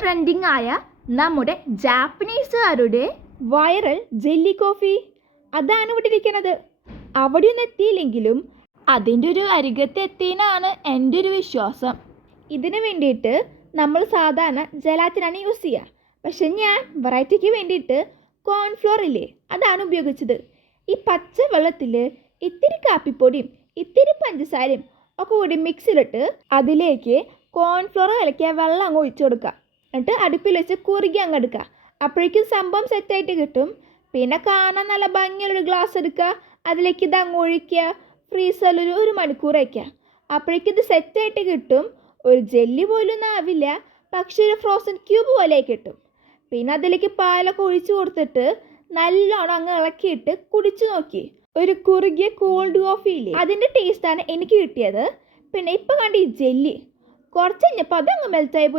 Trending ആയ നമ്മുടെ ജാപ്പനീസുകാരുടെ viral jelly coffee അതാണ് ഇവിടെ ഇരിക്കുന്നത്. അവിടെ ഒന്നും എത്തിയില്ലെങ്കിലും അതിൻ്റെ ഒരു അരികത്ത് എത്തിയെന്നാണ് എൻ്റെ ഒരു വിശ്വാസം. ഇതിന് വേണ്ടിയിട്ട് നമ്മൾ സാധാരണ ജലാറ്റിനാണ് യൂസ് ചെയ്യുക. പക്ഷെ ഞാൻ വെറൈറ്റിക്ക് വേണ്ടിയിട്ട് കോൺഫ്ലോർ ഇല്ലേ, അതാണ് ഉപയോഗിച്ചത്. ഈ പച്ച വെള്ളത്തിൽ ഇത്തിരി കാപ്പിപ്പൊടിയും ഇത്തിരി പഞ്ചസാരയും ഒക്കെ കൂടി മിക്സിയിലിട്ട് അതിലേക്ക് കോൺഫ്ലോർ കലക്കിയ വെള്ളം അങ്ങ് ഒഴിച്ചു കൊടുക്കുക. എന്നിട്ട് അടുപ്പിൽ വെച്ച് കുറുകി അങ്ങ് എടുക്കുക. അപ്പോഴേക്കും സംഭവം സെറ്റായിട്ട് കിട്ടും. പിന്നെ കാണാൻ നല്ല ഭംഗിയുള്ളൊരു ഗ്ലാസ് എടുക്കുക, അതിലേക്ക് ഇത് അങ്ങ് ഒഴിക്കുക, ഫ്രീസറിൽ ഒരു മണിക്കൂർ വയ്ക്കുക. അപ്പോഴേക്കും ഇത് സെറ്റായിട്ട് കിട്ടും. ഒരു ജെല്ലി പോലും ഒന്നും ആവില്ല, പക്ഷെ ഒരു ഫ്രോസൺ ക്യൂബ് പോലെ കിട്ടും. പിന്നെ അതിലേക്ക് പാലൊക്കെ ഒഴിച്ചു കൊടുത്തിട്ട് നല്ലോണം അങ്ങ് ഇളക്കിയിട്ട് കുടിച്ചു നോക്കി. ഒരു കുറുകിയ കോൾഡ് കോഫി ഇല്ലേ, അതിൻ്റെ ടേസ്റ്റാണ് എനിക്ക് കിട്ടിയത്. പിന്നെ ഇപ്പം കണ്ട ഈ ജെല്ലി കുറച്ച് കഴിഞ്ഞപ്പോൾ അതങ്ങ് മെൽറ്റായി പോയി.